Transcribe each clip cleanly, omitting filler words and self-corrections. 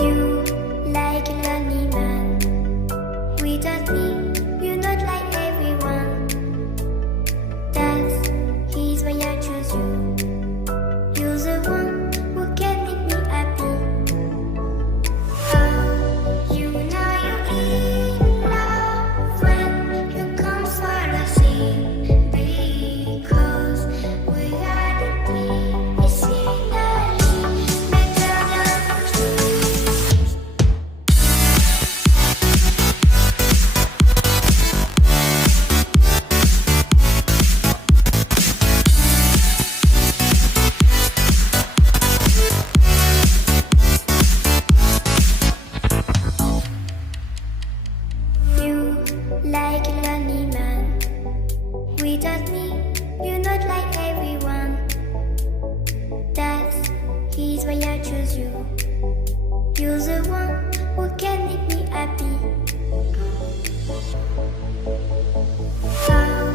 You like a lonely man. Without me, you're not like everyone. That's he's why I choose you. You're the one who can make me happy. Oh, you know you're in love when you come for the sea. Because reality is finally better than truth. You like a lonely man. Without me, you're not like everyone. That's he's why I choose you. You're the one who can make me happy. Oh,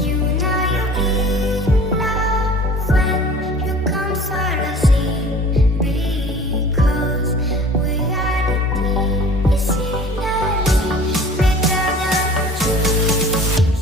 you know you're in love when you come for the sea. Because reality is finally better than truth.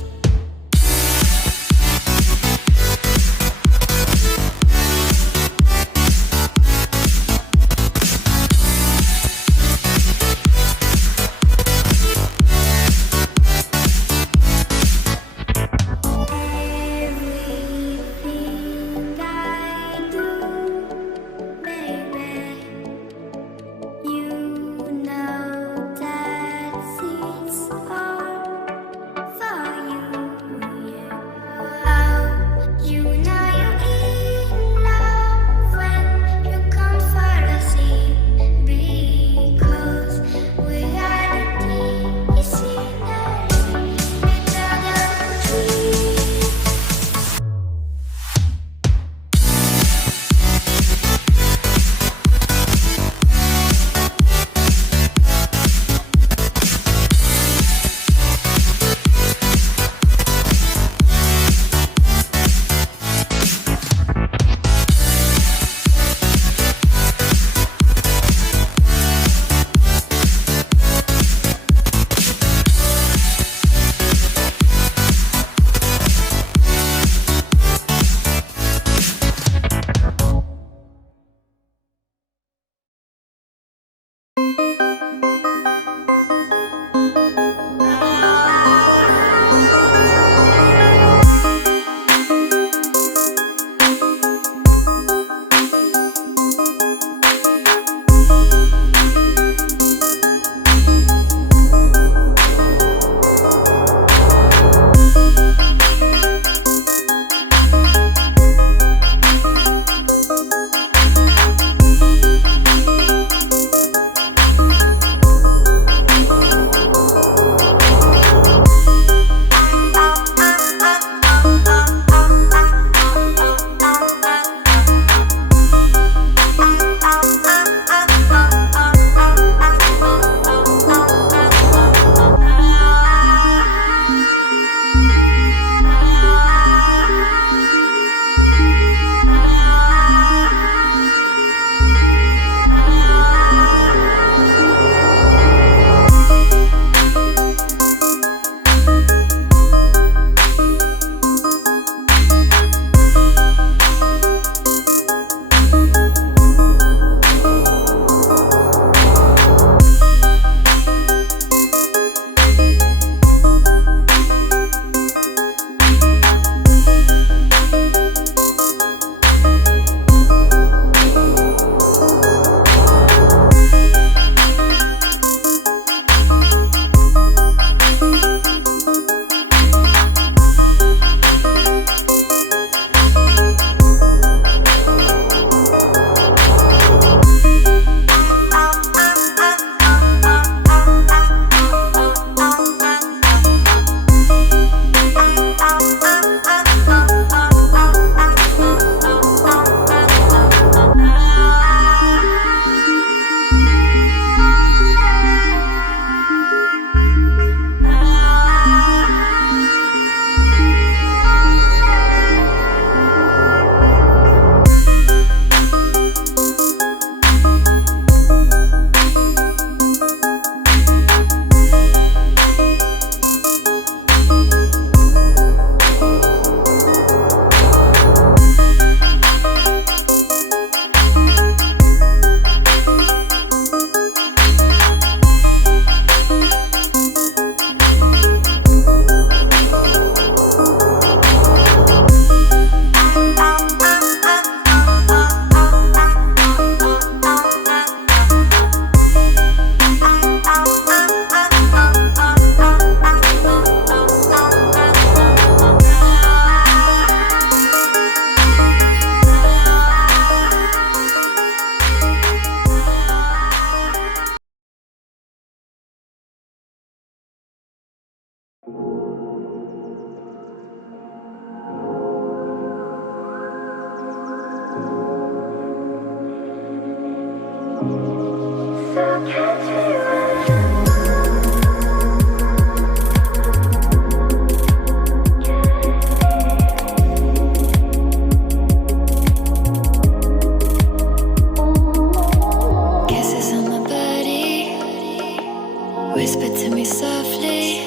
Whisper to me softly.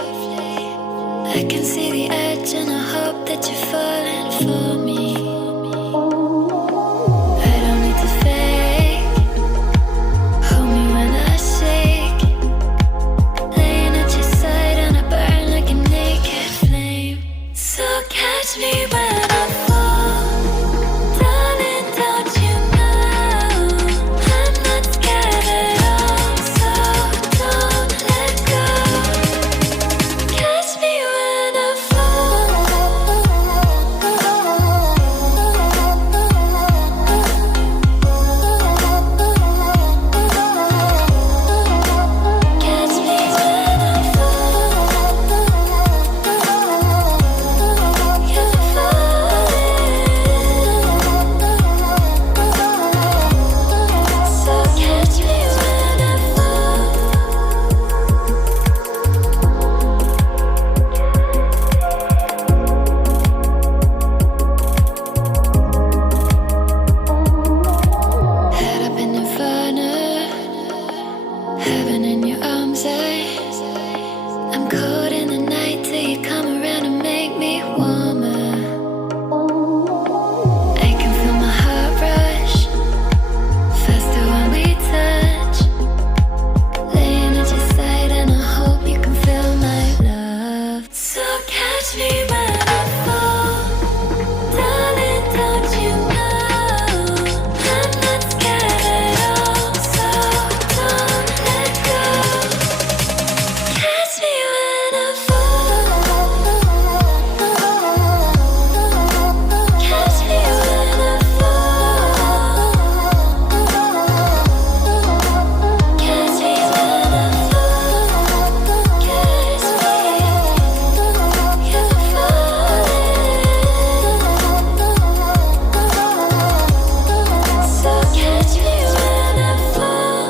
I can see the edge and I hope that you're falling for me. I don't need to fake. Hold me when I shake. Laying at your side and I burn like a naked flame. So catch me when I fall. Darling, don't you know I'm not scared at all. So don't let go. Catch me when I fall. Catch me when I fall. 'Cause I'm falling. So catch me when I fall. Head up in inferno, heaven in your arms, I'm cold in the night till you come around and make me warmer. I can feel my heart rush, faster when we touch. Laying at your side and I hope you can feel my love. So catch me when I fall. Darling, don't you know I'm not scared at all. So don't let go. Catch me when I fall. Catch me when I fall. Catch me when I fall. Catch me, 'cause I'm falling. So catch me when I fall.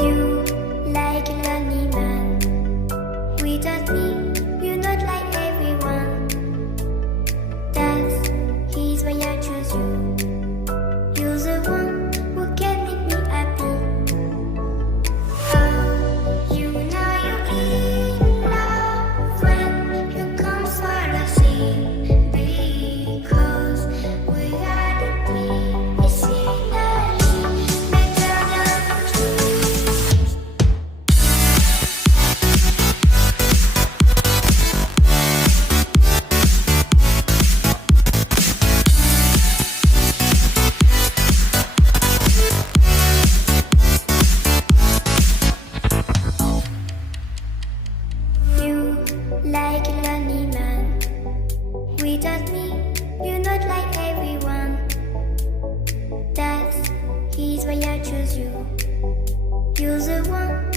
You like a lonely man. Without me, you're not like everyone. That's his why I choose you. You're the one who can make me happy. Oh, you know you're in love when you come for the sea. Because we are the scenery better than trees. You like a lonely man. Without me, you're not like everyone. That's his why I choose you. You're the one